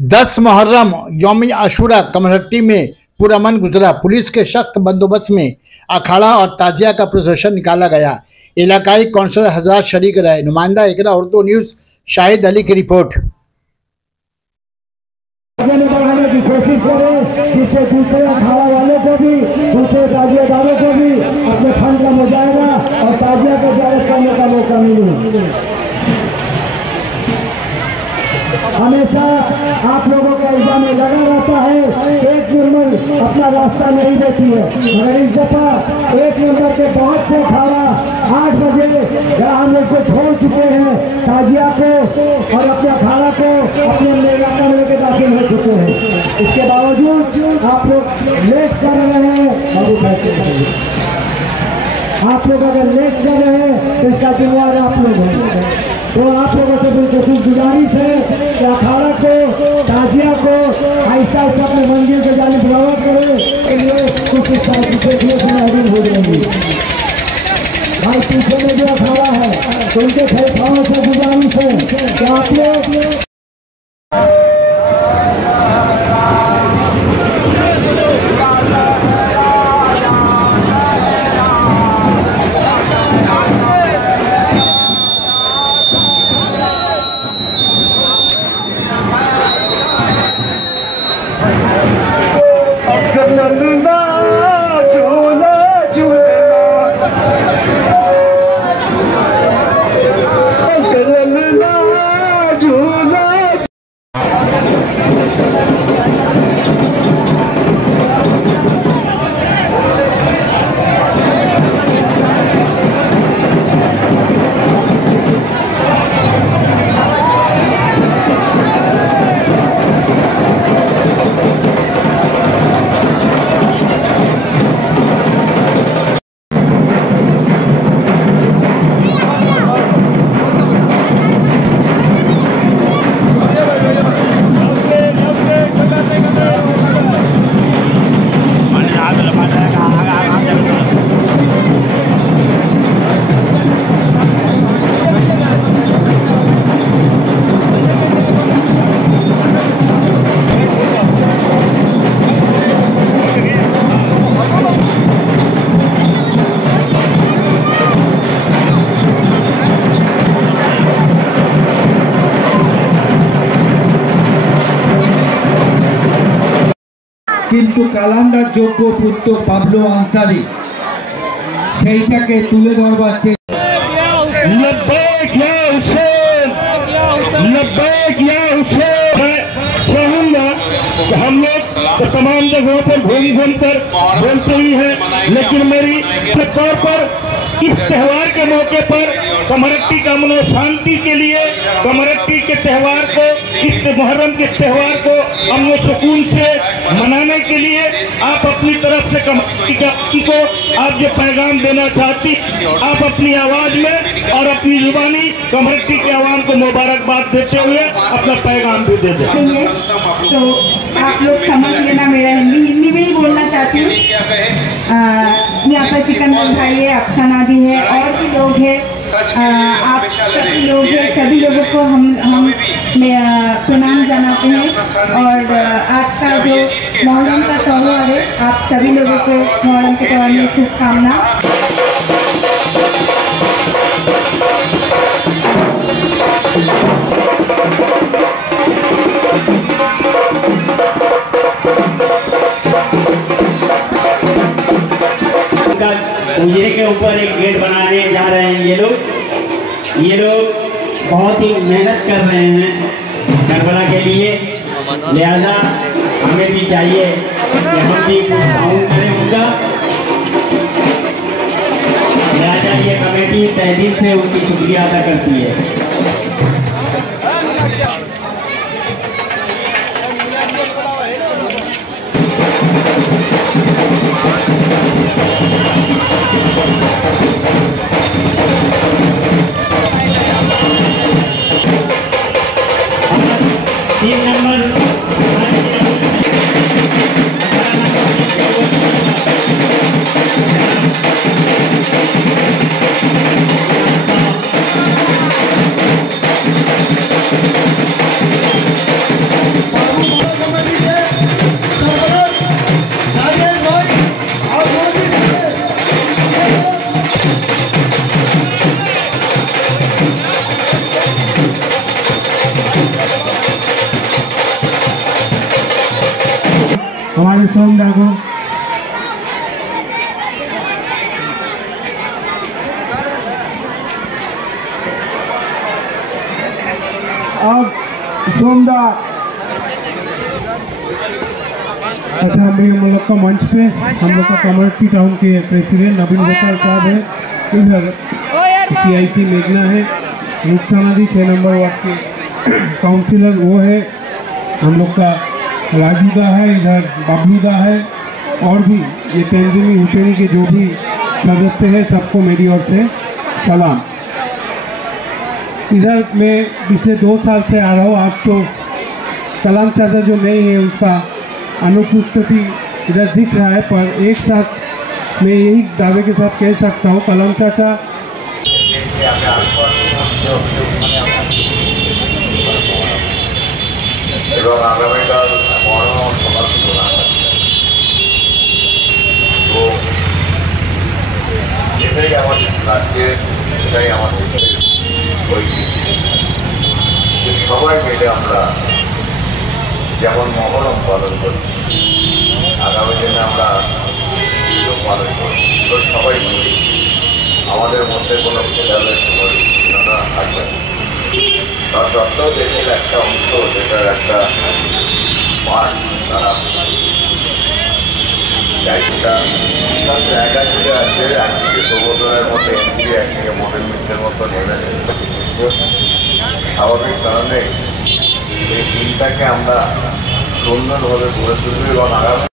10 मुहर्रम यौम आशूरा कमरहट्टी में पुरअमन गुजरा। पुलिस के सख्त बंदोबस्त में अखाड़ा और ताजिया का प्रोसेशन निकाला गया। इलाकाई कौंसलर हजरात शरीक रहे। नुमाइंदा इकरा उर्दू न्यूज़ शाहिद अली की रिपोर्ट। बढ़ाने की कोशिश करें जिससे दूसरे अखाड़ा वालों को भी, दूसरे ताजियादारों को भी अपने फंड कम हो जाएगा और ताजिया को जायज करने का मौका मिले। हमेशा आप लोगों का इल्जाम लगा रहता है एक नंबर अपना रास्ता नहीं देती है, मगर इस दफा एक नंबर के बहुत से अखाड़ा 8 बजे हम लोग को छोड़ चुके हैं, ताजिया को और अपने अखाड़ा को अपने इलाका में लेकर दाखिल हो चुके हैं। इसके बावजूद आप लोग लेट कर रहे हैं और आप लोग अगर लेट कर रहे हैं तो इसका जिम्मेवार आप लोग हैं। तो आप लोगों से बिल्कुल गुजारिश है कि अखाड़ा को, ताजिया को आहिस्ता आहिस्ता अपने मंदिर के जाने बराबर करें के लिए कुछ इस तरह की देखने से महसूस हो जाएंगी। भाई पीछे में जो अखाड़ा है तो उनके फैसलों से गुजारिश है कि आप लोग কিন্তু কালান্ডার যোগ্য পুত্র পাবলো আনসারি সেইটাকে তুলে ধরবার हम लोग तो तमाम जगहों पर घूम कर बोलते ही हैं, लेकिन मेरी तौर पर इस त्यौहार के मौके पर कमरहट्टी का मनो शांति के लिए, कमरहट्टी के त्यौहार को, इस मुहर्रम के त्यौहार को अमन सुकून से मनाने के लिए आप अपनी तरफ से कमरहट्टी को आप जो पैगाम देना चाहती, आप अपनी आवाज में और अपनी जुबानी कमरहट्टी के आवाम को मुबारकबाद देते हुए अपना पैगाम भी दे दें। तो आप लोग समझ लेना, मेरा हिंदी में ही बोलना चाहती हूँ। यहाँ पर सिकंदर भाई है, अफसाना भी है और भी लोग हैं, आप सभी लोग हैं, सभी लोगों को हम प्रणाम जनाते हैं। और आज का जो मुहर्रम का त्यौहार है, आप सभी लोगों को मुहर्रम के त्यौहार में शुभकामना। उजरे के ऊपर एक गेट बनाने जा रहे हैं ये लोग बहुत ही मेहनत कर रहे हैं करबला के लिए, लिहाजा हमें भी चाहिए कि हम भी कुछ ताउन करें उनका। लिहाजा ये कमेटी तहे दिल से उनकी शुक्रिया अदा करती है। हमारे सोमदा को अब सोमदा अच्छा हम लोग का मंच पे हम लोग का कम्युनिटी टाउन के प्रेसिडेंट नवीन गोपाल साहब है, इधर CIC मेघना है, मुक्तानादी 6 नंबर वार्ड के काउंसिलर वो है, हम लोग का राजू दा है, इधर बबलू दा है, और भी ये तेंजिनी हुसैनी के जो भी सदस्य हैं सबको मेरी ओर से सलाम। इधर मैं पिछले 2 साल से आ रहा हूँ। आज तो कलाम चाचा जो नहीं है उसका अनुपस्थिति इधर दिख रहा है, पर एक साथ मैं यही दावे के साथ कह सकता हूँ कलाम चाचा এবং আগামীকাল মহারণ সমাপ্ত তো এটাই আমাদের রাজ্যের, এটাই আমাদের ঐতিহ্য। সবাই মিলে আমরা যেমন মহরম পালন করি, আগামী দিনে আমরা ঈদও পালন করি, তো সবাই মিলে আমাদের মধ্যে কোনো ভেদাভেদ কোনো থাকবে না। তা সত্ত্বেও দেশের একটা অংশ, যেটার একটা মাঠ, তারা জায়গাটা সব জায়গা জুড়ে আছে, একদিকে প্রবোধনের মতো এমপি, একদিকে মডেল মিত্রের মতো নেমে স্বাভাবিক কারণে এই দিনটাকে আমরা সুন্দরভাবে গড়ে তুলব এবং আগামী